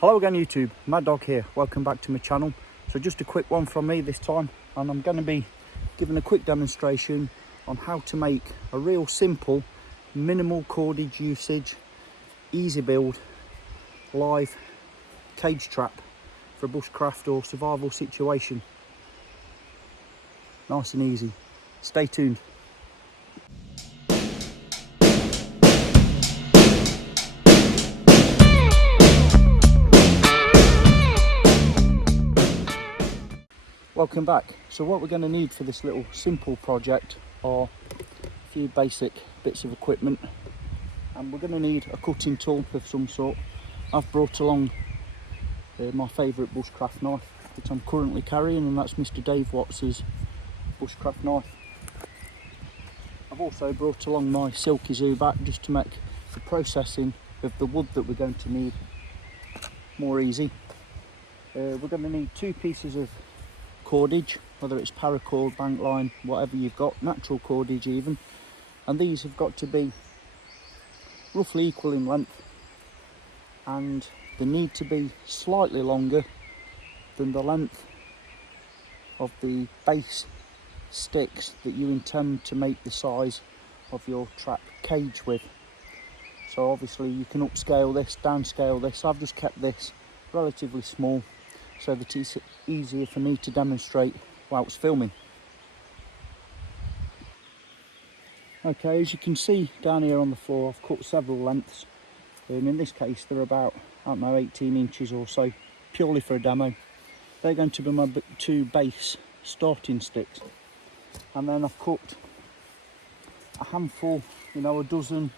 Hello again YouTube, Mad Dog here, welcome back to my channel. So just a quick one from me this time, and I'm going to be giving a quick demonstration on how to make a real simple, minimal cordage usage, easy build, live cage trap for a bushcraft or survival situation. Nice and easy. Stay tuned. Welcome back. So what we're going to need for this little simple project are a few basic bits of equipment, and we're going to need a cutting tool of some sort. I've brought along my favourite bushcraft knife that I'm currently carrying, and that's Mr. Dave Watts's bushcraft knife. I've also brought along my Silky Zubat just to make the processing of the wood that we're going to need more easy. We're going to need 2 pieces of cordage, whether it's paracord, bank line, whatever you've got, natural cordage even, and these have got to be roughly equal in length, and they need to be slightly longer than the length of the base sticks that you intend to make the size of your trap cage with. So obviously you can upscale this, downscale this. I've just kept this relatively small so that it's easier for me to demonstrate whilst filming. Okay, as you can see down here on the floor, I've cut several lengths. In this case they're about, I don't know, 18 inches or so, purely for a demo. They're going to be my 2 base starting sticks. And then I've cut a handful, a dozen,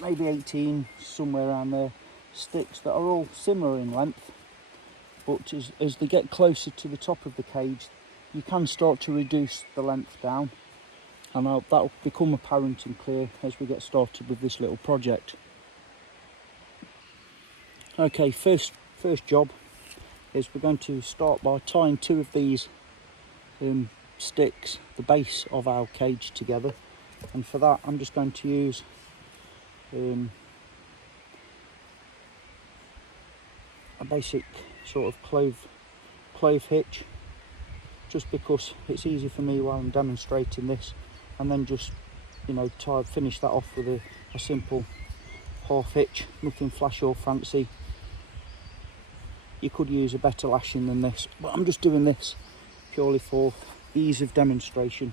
maybe 18, somewhere around there, sticks that are all similar in length. But as they get closer to the top of the cage, you can start to reduce the length down, and that'll become apparent and clear as we get started with this little project. Okay, first job is we're going to start by tying 2 of these sticks, the base of our cage, together, and for that I'm just going to use a basic sort of clove hitch, just because it's easy for me while I'm demonstrating this, and then just finish that off with a simple half hitch, nothing flashy or fancy. You could use a better lashing than this, but I'm just doing this purely for ease of demonstration.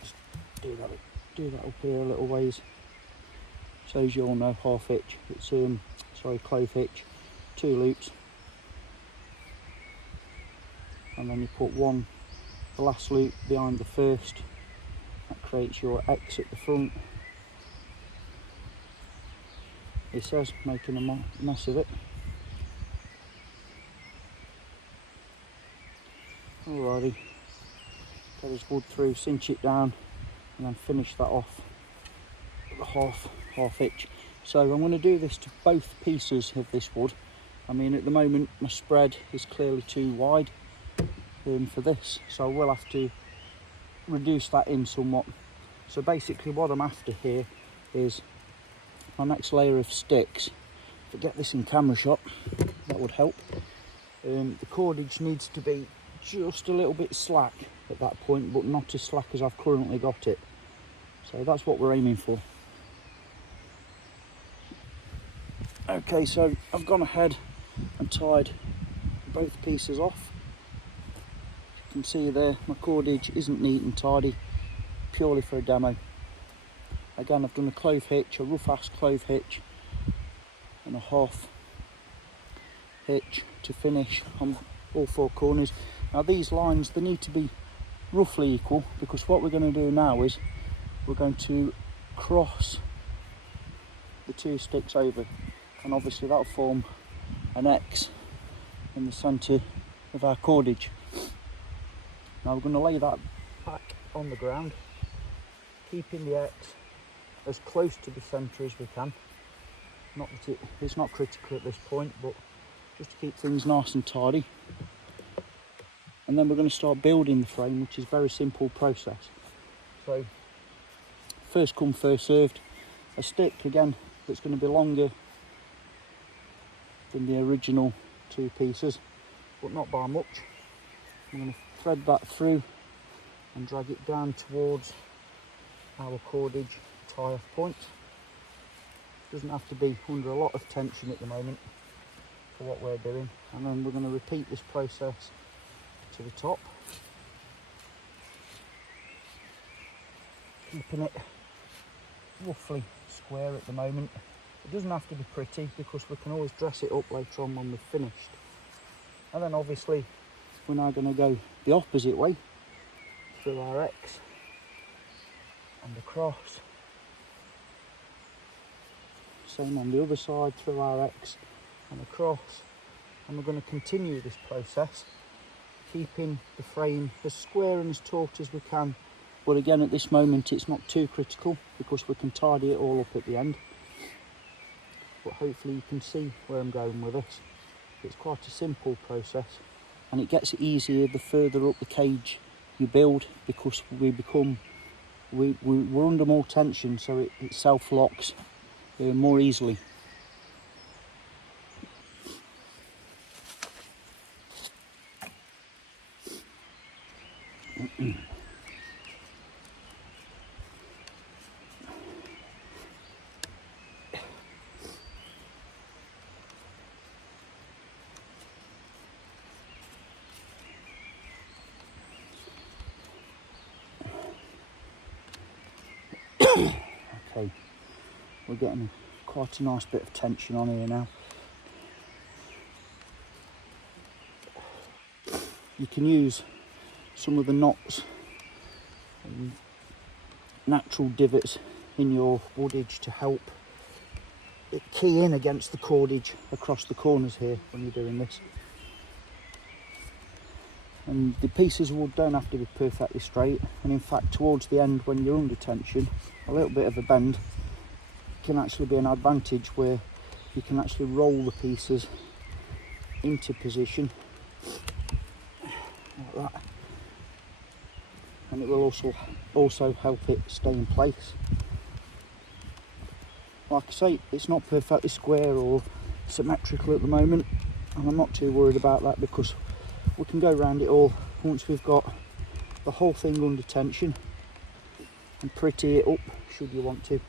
Just do that up here a little ways. So as you all know, half hitch, it's clove hitch, 2 loops, and then you put the last loop behind the first. That creates your X at the front. It says making a mess of it. Alrighty, get this wood through, cinch it down, and then finish that off with a half hitch. So I'm going to do this to both pieces of this wood. I mean, at the moment my spread is clearly too wide for this, so I will have to reduce that in somewhat. So basically what I'm after here is my next layer of sticks. If I get this in camera shot, that would help. The cordage needs to be just a little bit slack at that point, but not as slack as I've currently got it. So that's what we're aiming for. Okay, so I've gone ahead and tied both pieces off. You can see there, my cordage isn't neat and tidy, purely for a demo. Again, I've done a clove hitch, a rough-ass clove hitch, and a half hitch to finish on all 4 corners. Now these lines, they need to be roughly equal, because what we're going to do now is we're going to cross the 2 sticks over, and obviously that'll form an X in the centre of our cordage. Now we're going to lay that back on the ground, keeping the X as close to the centre as we can. Not that it's not critical at this point, but just to keep things nice and tidy. And then we're going to start building the frame, which is a very simple process. So first come, first served. A stick, again, that's going to be longer than the original 2 pieces, but not by much. I'm going to thread that through and drag it down towards our cordage tie-off point. Doesn't have to be under a lot of tension at the moment for what we're doing, and then we're going to repeat this process to the top, keeping it roughly square at the moment. It doesn't have to be pretty because we can always dress it up later on when we've finished. And then obviously we're now going to go the opposite way through our X and across. Same on the other side through our X and across. And we're going to continue this process, keeping the frame as square and as taut as we can. But again, at this moment it's not too critical because we can tidy it all up at the end. But hopefully you can see where I'm going with this. It's quite a simple process, and it gets easier the further up the cage you build, because we're under more tension, so it self-locks more easily. Okay, we're getting quite a nice bit of tension on here now. You can use some of the knots and natural divots in your woodage to help it key in against the cordage across the corners here when you're doing this. And the pieces of wood don't have to be perfectly straight, and in fact towards the end when you're under tension, a little bit of a bend can actually be an advantage, where you can actually roll the pieces into position like that, and it will also help it stay in place. Like I say, it's not perfectly square or symmetrical at the moment, and I'm not too worried about that because we can go around it all once we've got the whole thing under tension, and pretty it up should you want to.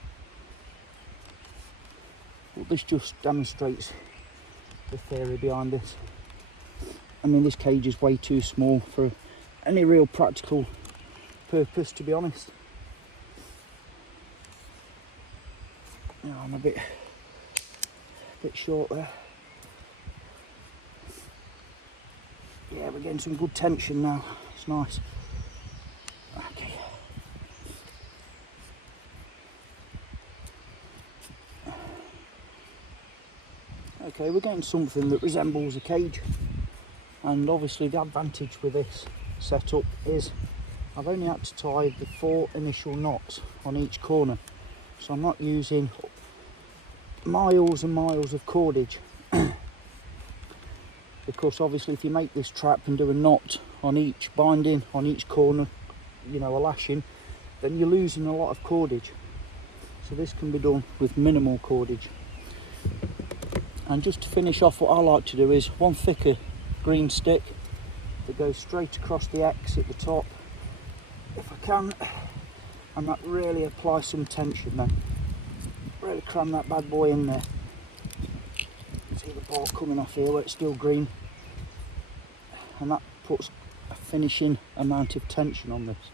But this just demonstrates the theory behind this. I mean, this cage is way too small for any real practical purpose, to be honest. You know, I'm a bit short there. Yeah, we're getting some good tension now. It's nice. Okay. Okay, we're getting something that resembles a cage, and obviously the advantage with this setup is I've only had to tie the 4 initial knots on each corner, so I'm not using miles and miles of cordage. Because obviously if you make this trap and do a knot on each binding, on each corner, you know, a lashing, then you're losing a lot of cordage. So this can be done with minimal cordage. And just to finish off, what I like to do is one thicker green stick that goes straight across the X at the top, if I can, and that really applies some tension then. Really cram that bad boy in there. See the ball coming off here where it's still green, and that puts a finishing amount of tension on this.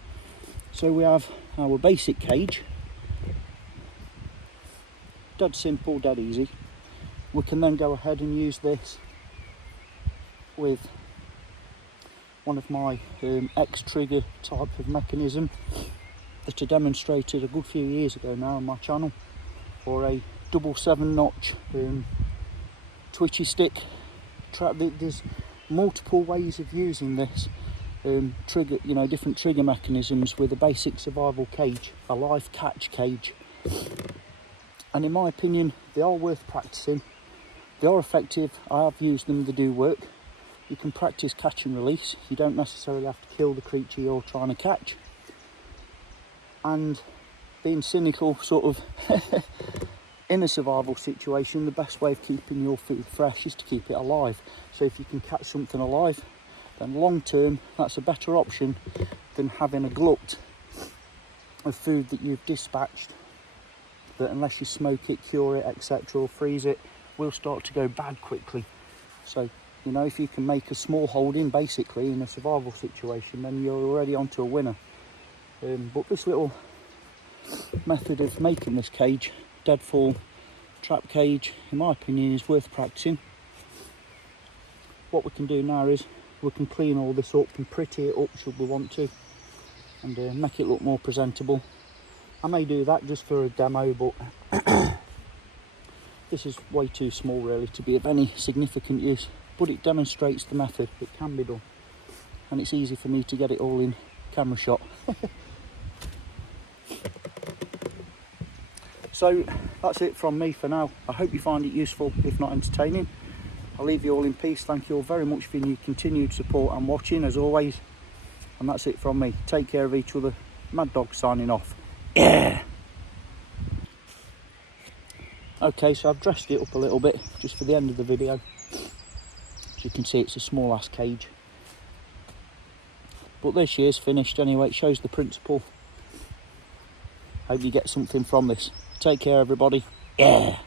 So we have our basic cage, dead simple, dead easy. We can then go ahead and use this with one of my X trigger type of mechanism that I demonstrated a good few years ago now on my channel, for a double 7 notch twitchy stick trap. There's multiple ways of using this trigger, you know, different trigger mechanisms with a basic survival cage, a live catch cage, and in my opinion they are worth practicing. They are effective. I have used them, they do work. You can practice catch and release. You don't necessarily have to kill the creature you're trying to catch. And being cynical sort of in a survival situation, the best way of keeping your food fresh is to keep it alive. So if you can catch something alive, then long term, that's a better option than having a glut of food that you've dispatched, that unless you smoke it, cure it, etc., or freeze it, will start to go bad quickly. So, you know, if you can make a small holding, basically, in a survival situation, then you're already onto a winner. But this little method of making this cage, deadfall trap cage, in my opinion, is worth practicing. What we can do now is we can clean all this up and pretty it up should we want to, and make it look more presentable. I may do that just for a demo, but this is way too small really to be of any significant use, but it demonstrates the method. It can be done, and it's easy for me to get it all in camera shot. So that's it from me for now. I hope you find it useful, if not entertaining. I'll leave you all in peace. Thank you all very much for your continued support and watching, as always. And that's it from me. Take care of each other. Mad Dog signing off. Yeah! Okay, so I've dressed it up a little bit just for the end of the video. As you can see, it's a small ass cage. But this year's finished anyway. It shows the principle. Hope you get something from this. Take care, everybody. Yeah!